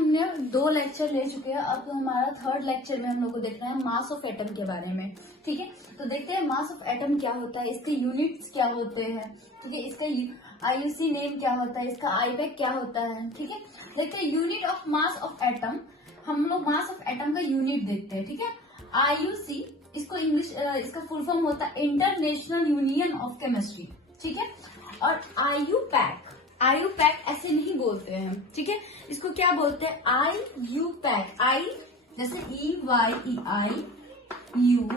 हमने 2 लेक्चर ले चुके हैं। अब हमारा 3rd लेक्चर में हम लोग को देखना है मास ऑफ एटम के बारे में। ठीक है, तो देखते हैं मास ऑफ एटम क्या होता है, इसके यूनिट्स क्या होते हैं। ठीक है, इसका आईयूसी नेम क्या होता है, इसका आईबैक क्या होता है। ठीक है, देखते हैं unit of mass of atom. हम लोग मास ऑफ एटम का यूनिट देखते हैं। ठीक है, आईयूसी, इसको इंग्लिश इसका फुल फॉर्म होता है इंटरनेशनल यूनियन ऑफ केमिस्ट्री। ठीक है, और आईयूपैक ऐसे नहीं बोलते हैं। ठीक है, इसको क्या बोलते हैं, आईयूपैक। आई जैसे EYEI यू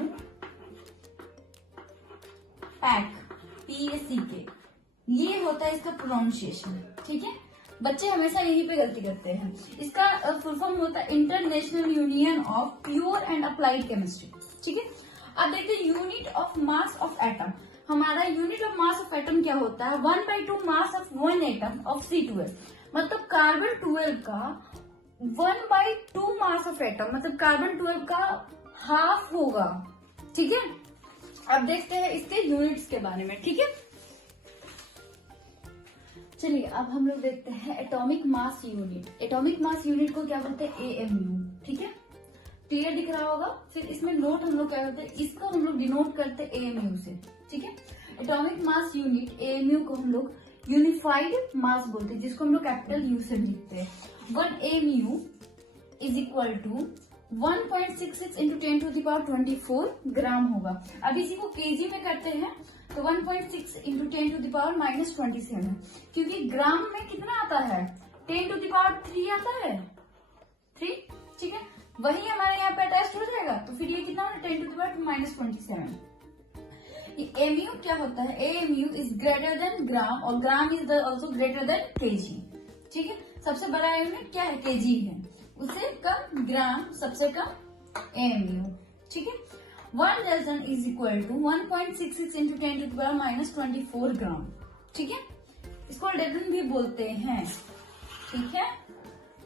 पैक PACK, ये होता है इसका प्रोनाउंसिएशन। ठीक है, बच्चे हमेशा यहीं पे गलती करते हैं। इसका फुल फॉर्म होता है International Union of Pure and Applied Chemistry. ठीक है, अब देखते हैं unit of mass of atom. हमारा unit of mass of atom क्या होता है, 1/2 mass of 1 atom of C12। मतलब कार्बन 12 का 1/2 मास ऑफ एटम, मतलब कार्बन 12 का हाफ होगा। ठीक है, अब देखते हैं इसके यूनिट्स के बारे में। ठीक है, चलिए अब हम लोग देखते हैं atomic mass unit. Atomic mass unit को क्या बोलते हैं, AMU। ठीक है, क्लियर दिख रहा होगा। फिर इसमें नोट हम लोग क्या करते हैं, इसको हम लोग डिनोट करते हैं AMU से। ठीक है, एटॉमिक मास यूनिट AMU को हम लोग यूनिफाइड मास बोलते हैं, जिसको हम लोग कैपिटल U से लिखते हैं। 1 AMU is equal to 1.66 into 10⁻24 gram होगा। अब इसी को केजी में करते हैं तो 1.6 इंटू 10⁻⁻27, क्योंकि ग्राम में कितना आता है, 10⁻³ आता है 3। ठीक है, वही हमारे यहाँ पे अटैच हो जाएगा, तो फिर ये कितना होगा 10⁻⁻27। ये AMU क्या होता है, AMU इज ग्रेटर देन ग्राम, और gram is also greater than KG. ठीक है, सबसे बड़ा यूनिट क्या है, केजी है, उससे कम ग्राम, सबसे कम AMU। ठीक है, 1 dozen is equal to 1.66 into 10⁻⁻24 gram. ठीक है, इसको डजन भी बोलते हैं। ठीक है,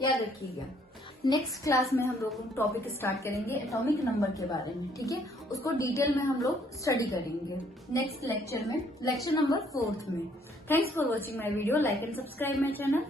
याद रखिएगा। नेक्स्ट क्लास में हम लोग टॉपिक स्टार्ट करेंगे एटॉमिक नंबर के बारे में। ठीक है, उसको डिटेल में हम लोग स्टडी करेंगे नेक्स्ट लेक्चर में, लेक्चर नंबर 4 में। Thanks for watching my video. Like and subscribe my channel.